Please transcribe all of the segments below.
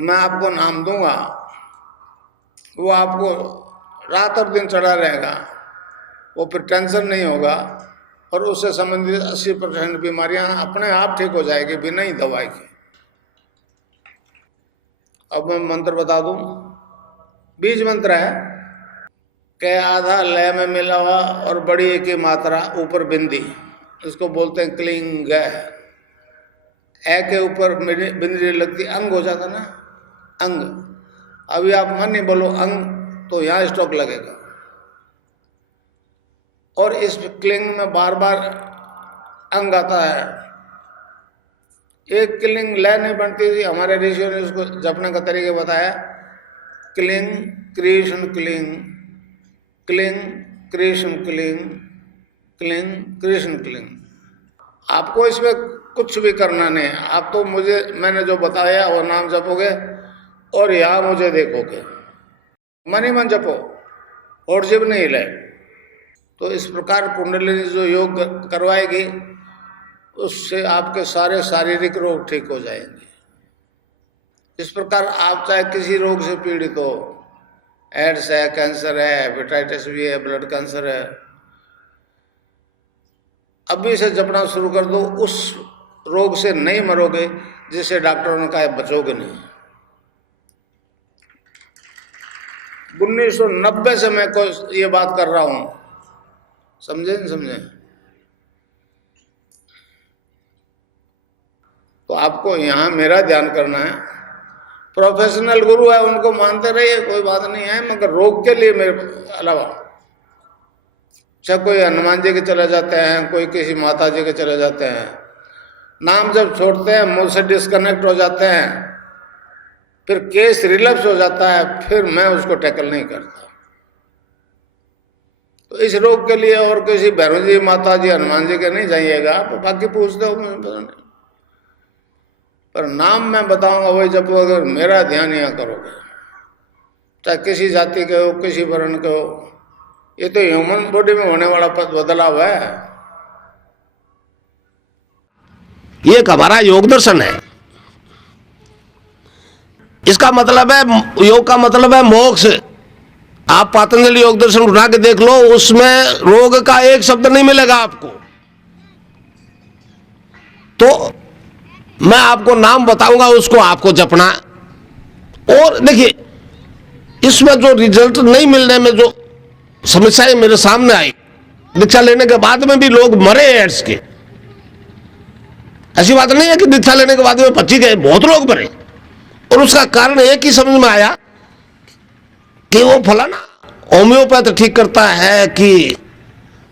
मैं आपको नाम दूंगा, वो आपको रात और दिन चढ़ा रहेगा, वो फिर टेंशन नहीं होगा और उससे संबंधित 80% बीमारियां अपने आप ठीक हो जाएगी बिना ही दवाई के। अब मैं मंत्र बता दूं, बीज मंत्र है कि आधा लय में मिला हुआ और बड़ी एक ही मात्रा ऊपर बिंदी, इसको बोलते हैं क्लिंग। ए के ऊपर बिंदी लगती अंग हो जाता ना, अंग। अभी आप मन नहीं बोलो अंग तो यहाँ स्टॉक लगेगा। और इस क्लिंग में बार बार अंग आता है। एक क्लिंग लय नहीं बनती थी, हमारे ऋषियों ने उसको जपने का तरीका बताया। Cling Krishna cling, cling Krishna cling, cling Krishna cling. आपको इसमें कुछ भी करना नहीं है, आप तो मैंने जो बताया वो नाम जपोगे और यहाँ मुझे देखोगे। मन ही मन जपो और जीव नहीं हिले। तो इस प्रकार कुंडलिनी जो योग करवाएगी उससे आपके सारे शारीरिक रोग ठीक हो जाएंगे। इस प्रकार आप चाहे किसी रोग से पीड़ित हो, एड्स है, कैंसर है, हेपेटाइटिस भी है, ब्लड कैंसर है, अभी से जपना शुरू कर दो, उस रोग से नहीं मरोगे जिसे डॉक्टरों ने कहा बचोगे नहीं। 1990 से मैं को ये बात कर रहा हूं, समझे नहीं समझे? तो आपको यहां मेरा ध्यान करना है। प्रोफेशनल गुरु है उनको मानते रहिए, कोई बात नहीं है, मगर रोग के लिए मेरे अलावा चाहे कोई हनुमान जी के चले जाते हैं, कोई किसी माता जी के चले जाते हैं, नाम जब छोड़ते हैं मुझसे डिस्कनेक्ट हो जाते हैं, फिर केस रिलैप्स हो जाता है, फिर मैं उसको टैकल नहीं करता। तो इस रोग के लिए और किसी भैरव जी, माता जी, हनुमान जी के नहीं जाइएगा, तो बाकी पूछते हो मुझे पता नहीं, पर नाम मैं बताऊंगा वही जब अगर मेरा ध्यान यहाँ करोगे, चाहे किसी जाति के हो, किसी वर्ण के हो। ये तो ह्यूमन बॉडी में होने वाला बदलाव है। ये एक हमारा योग दर्शन है। इसका मतलब है, योग का मतलब है मोक्ष। आप पतंजलि योग दर्शन उठा के देख लो, उसमें रोग का एक शब्द नहीं मिलेगा आपको। तो मैं आपको नाम बताऊंगा, उसको आपको जपना। और देखिए, इसमें जो रिजल्ट नहीं मिलने में जो समस्याएं मेरे सामने आई, दीक्षा लेने के बाद में भी लोग मरे एड्स के। ऐसी बात नहीं है कि दीक्षा लेने के बाद में 25 गए, बहुत लोग मरे। और उसका कारण एक ही समझ में आया कि वो फलाना होम्योपैथ ठीक करता है कि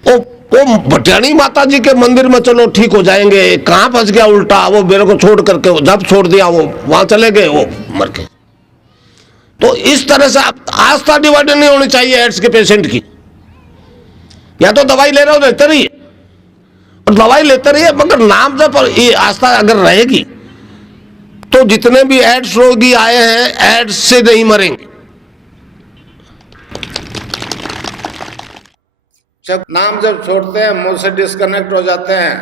वो भटियाणी माता जी के मंदिर में चलो ठीक हो जाएंगे। कहां फंस गया उल्टा, वो मेरे को छोड़ करके वो जब छोड़ दिया वो वहां चले गए, वो मर गए। तो इस तरह से आस्था डिवाइड नहीं होनी चाहिए एड्स के पेशेंट की। या तो दवाई ले रहे हो लेते रहिए, और दवाई लेते रहिए, मगर नाम जब ये आस्था अगर रहेगी तो जितने भी एड्स रोगी आए हैं एड्स से नहीं मरेंगे। जब नाम जब छोड़ते हैं मुझसे डिस्कनेक्ट हो जाते हैं,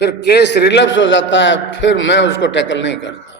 फिर केस रिलैप्स हो जाता है, फिर मैं उसको टैकल नहीं करता।